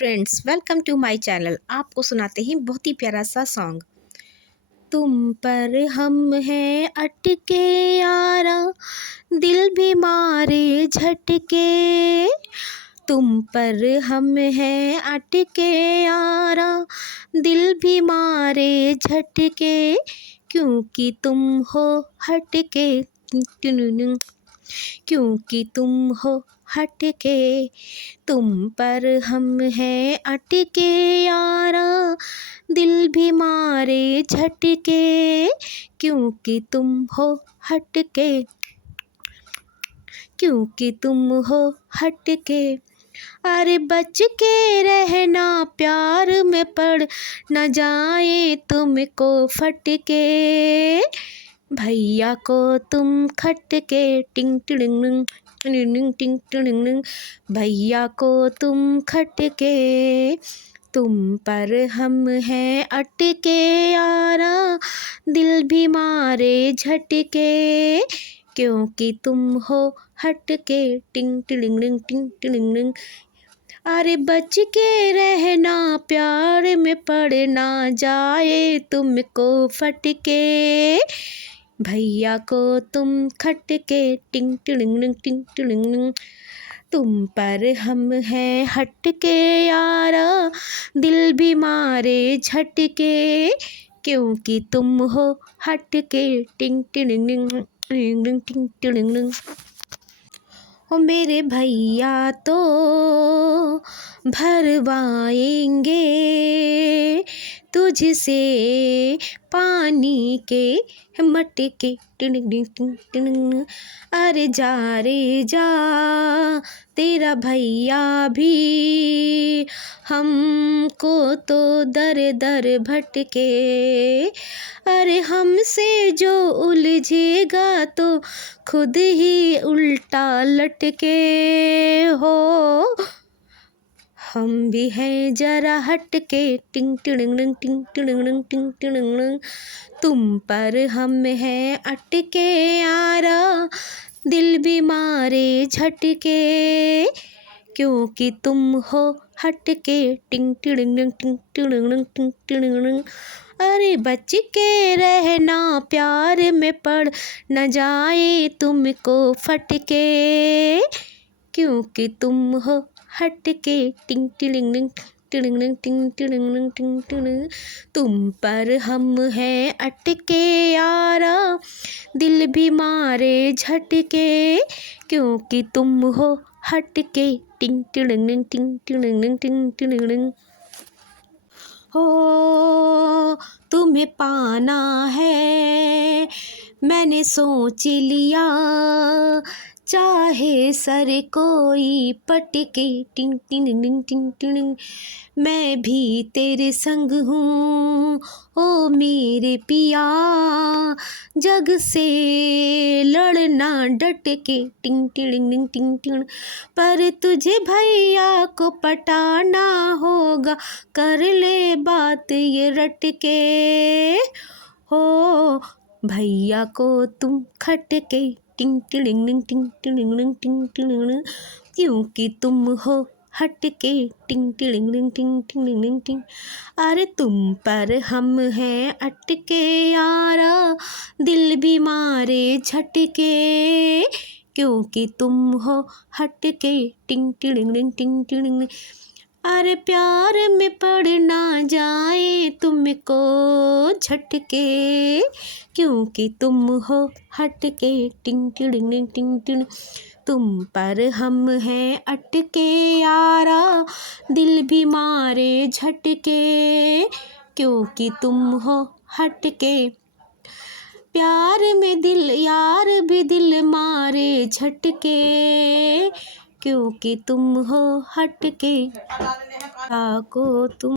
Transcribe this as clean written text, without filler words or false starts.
Friends, welcome to my channel. आपको सुनाते हैं बहुत ही प्यारा सा सॉन्ग। तुम पर हम हैं अटके यारा, दिल भी मारे झटके। तुम पर हम हैं अटके यारा, दिल भी मारे झटके। क्योंकि तुम हो हटके, क्योंकि तुम हो हटके। तुम पर हम हैं अटके यारा, दिल भी मारे झटके। क्योंकि तुम हो हटके, क्योंकि तुम हो हटके। अरे बच के रहना, प्यार में पड़ न जाए तुमको फटके। भैया को तुम खटके, टिंग टिड़िंग टिंग टिंग टिड़िंग। भैया को तुम खटके। तुम पर हम हैं अटके यारा, दिल भी मारे झटके। क्योंकि तुम हो हटके, टिंग टिड़िंग टिंग टिड़िंग। अरे बच के रहना, प्यार में पड़ ना जाए तुमको फटके। भैया को तुम खटके, टिंग टिड़िंग टिंग टिड़िंग। तुम पर हम हैं हटके यारा, दिल भी मारे झटके। क्योंकि तुम हो हटके, टिंग टिड़िंग टिंग टिड़िंग। ओ मेरे भैया तो भरवाएंगे तुझसे पानी के मटके, टिड़िंग टिंग टिड़िंग। अरे जा रे जा तेरा भैया भी, हमको तो दर दर भटके। अरे हमसे जो उलझेगा तो खुद ही उल्टा लटके हो। हम भी हैं जरा हटके, टिंग टिड़िंग टिंग टिड़िंग टिंग टिड़िंग। तुम पर हम हैं अटके यारा, दिल भी मारे झटके। क्योंकि तुम हो हटके, टिंग टिड़िंग टिंग टिड़िंग टिंग टिड़िंग। अरे बच के रहना, प्यार में पड़ न जाए तुमको फटके। क्योंकि तुम हो हटके, टिंग टिड़िंग टिड़िंग टिंग टिड़िंग टिंग टिड़िंग। तुम पर हम हैं अटके यारा, दिल भी मारे झटके। क्योंकि तुम हो हटके, टिंग टिड़िंग टिंग टिड़िंग टिंग टिड़िंग। हो तुम्हें पाना है मैंने सोच लिया, चाहे सर कोई पटके, टिंग टिंग टिंग टिंग। मैं भी तेरे संग हूँ ओ मेरे पिया, जग से लड़ना डट के, टिंग टिड़िंग टिंग टिंग। पर तुझे भैया को पटाना होगा, कर ले बात ये रट के। हो भैया को तुम खटके, टिंग टिड़िंग टिंग टिड़िंग टिंग टिड़िंग। क्योंकि तुम हो हटके, टिंग टिड़िंग टिंग टिड़िंग टिंग। अरे तुम पर हम हैं अटके यारा, दिल भी मारे झटके। क्योंकि तुम हो हटके, टिंग टिड़िंग टिंग टिड़िंग। अरे प्यार में पड़ ना जाए तुमको झटके। क्योंकि तुम हो हटके, टिंग टिड़िंग टिंग टिड़िंग। तुम पर हम हैं अटके यारा, दिल भी मारे झटके। क्योंकि तुम हो हटके, प्यार में दिल यार भी दिल मारे झटके। क्योंकि तुम हो हटके, को तुम